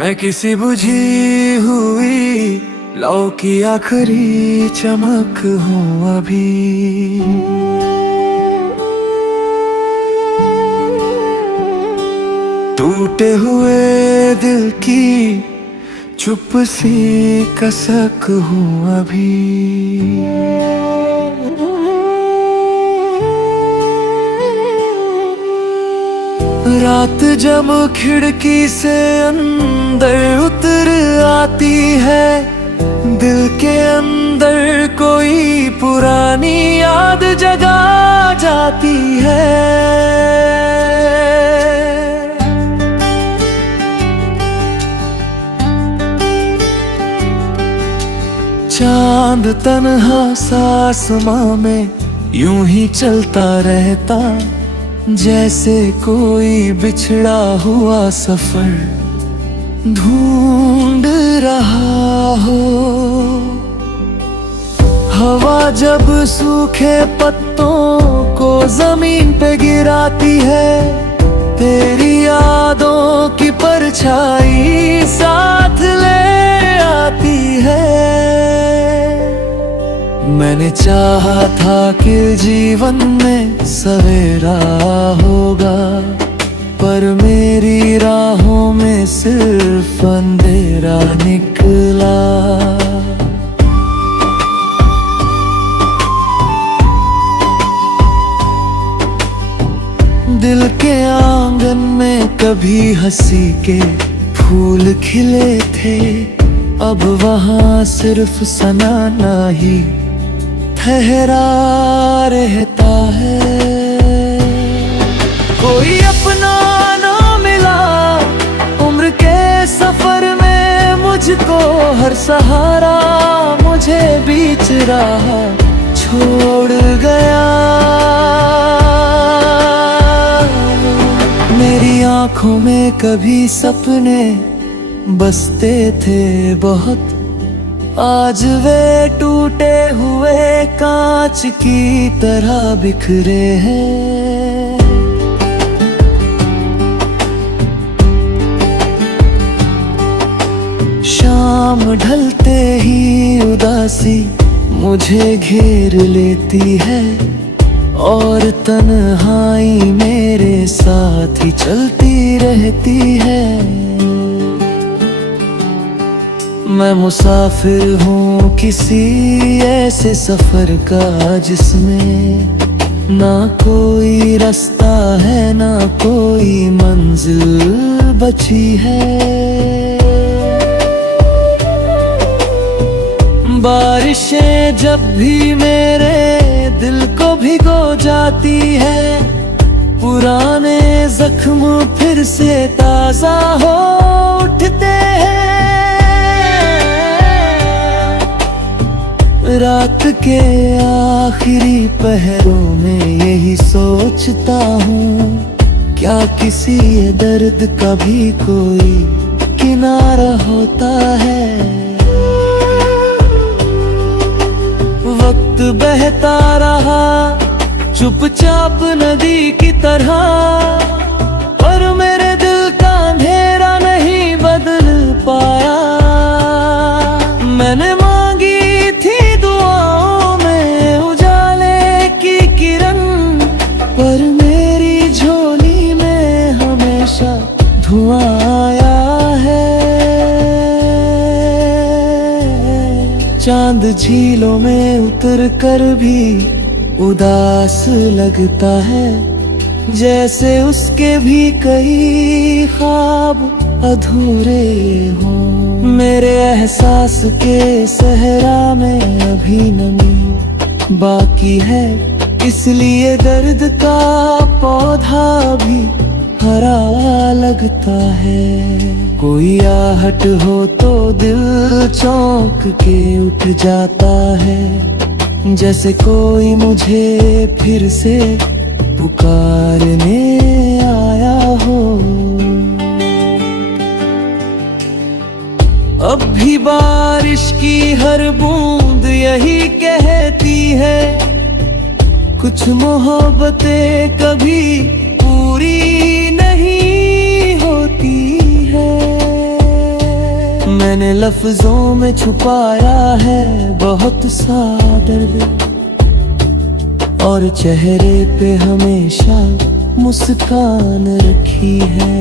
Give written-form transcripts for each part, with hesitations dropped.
मैं किसी बुझी हुई लौ की आखिरी चमक हूँ अभी। टूटे हुए दिल की चुप सी कसक हूँ अभी। रात जब खिड़की से अंदर उतर आती है, दिल के अंदर कोई पुरानी याद जगा जाती है। चांद तन्हा सा आसमां में यूं ही चलता रहता, जैसे कोई बिछड़ा हुआ सफर ढूंढ रहा हो। हवा जब सूखे पत्तों को जमीन पे गिराती है, तेरी यादों की परछाई साथ ले आती है। मैंने चाहा था कि जीवन में सवेरा होगा, पर मेरी राहों में सिर्फ अंधेरा निकला। दिल के आंगन में कभी हंसी के फूल खिले थे, अब वहाँ सिर्फ सनाना ही ठहरा रहता है। कोई अपना ना मिला उम्र के सफर में मुझको, हर सहारा मुझे बीच राह छोड़ गया। मेरी आंखों में कभी सपने बसते थे बहुत, आज वे टूटे हुए कांच की तरह बिखरे हैं। शाम ढलते ही उदासी मुझे घेर लेती है, और तन्हाई मेरे साथ ही चलती रहती है। मैं मुसाफिर हूँ किसी ऐसे सफर का जिसमें ना कोई रास्ता है, ना कोई मंजिल बची है। बारिशें जब भी मेरे दिल को भिगो जाती है, पुराने जख्म फिर से ताजा हो उठते हैं। रात के आखिरी पहरों में यही सोचता हूँ, क्या किसी ये दर्द का भी कोई किनारा होता है। वक्त बहता रहा चुपचाप नदी की तरह, और मेरे दिल का अंधेरा नहीं बदल पाया। मैंने मांगी थी दुआओं में उजाले की किरण, पर मेरी झोली में हमेशा धुआं आया है। चांद झीलों में उतर कर भी उदास लगता है, जैसे उसके भी कई ख्वाब अधूरे हों। मेरे एहसास के सहरा में अभी नमी बाकी है, इसलिए दर्द का पौधा भी हरा लगता है। कोई आहट हो तो दिल चौंक के उठ जाता है, जैसे कोई मुझे फिर से पुकारने आया हो। अब भी बारिश की हर बूंद यही कहती है, कुछ मोहब्बतें कभी पूरी नहीं होती है। मैंने लफ्जों में छुपाया है बहुत सा दर्द, और चेहरे पे हमेशा मुस्कान रखी है।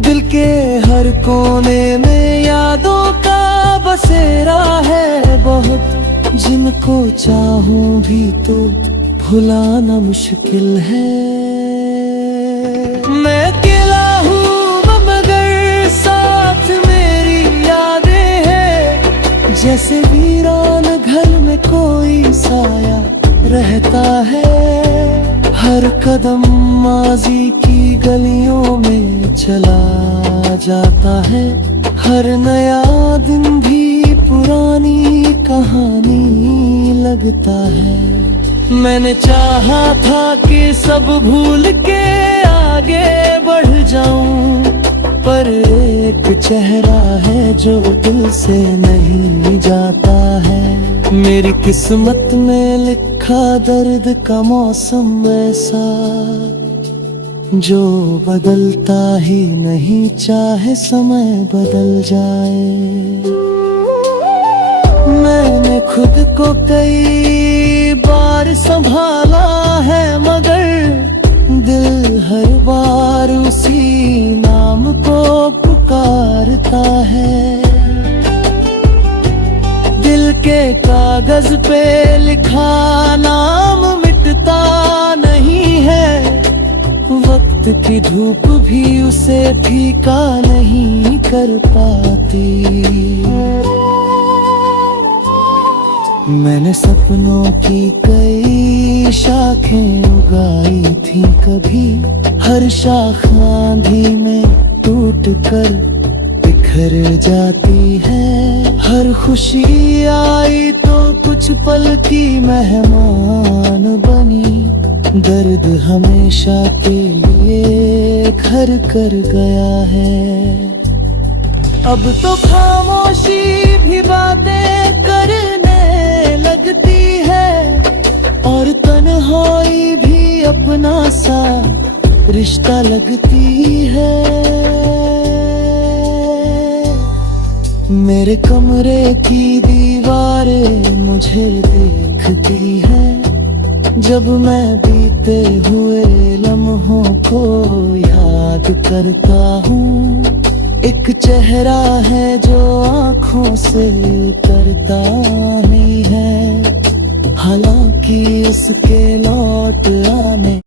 दिल के हर कोने में यादों का बसेरा है बहुत, जिनको चाहूं भी तो भुलाना मुश्किल है। मैं अकेला हूँ मगर साथ मेरी यादें हैं, जैसे वीरान घर में कोई साया रहता है। हर कदम माजी की गलियों में चला जाता है, हर नया दिन भी पुरानी कहानी लगता है। मैंने चाहा था कि सब भूल के आगे बढ़ जाऊं, पर एक चेहरा है जो दिल से नहीं जाता है। मेरी किस्मत में लिखा दर्द का मौसम ऐसा, जो बदलता ही नहीं, चाहे समय बदल जाए। मैंने खुद को कई बार संभाला है, मगर दिल हर बार उसी नाम को पुकारता है। दिल के कागज पे लिखा नाम मिटता नहीं है, वक्त की धूप भी उसे फीका नहीं कर पाती। मैंने सपनों की कई शाखें उगाई थी कभी, हर शाख आंधी में टूट कर बिखर जाती है। हर खुशी आई तो कुछ पल की मेहमान बनी, दर्द हमेशा के लिए घर कर गया है। अब तो खामोशी भी बातें करने लगती है, और तन्हाई भी अपना सा रिश्ता लगती है। मेरे कमरे की दीवारें मुझे देखती है, जब मैं बीते हुए लम्हों को याद करता हूँ। एक चेहरा है जो आँखों से उतरता नहीं है, हालांकि उसके लौट आने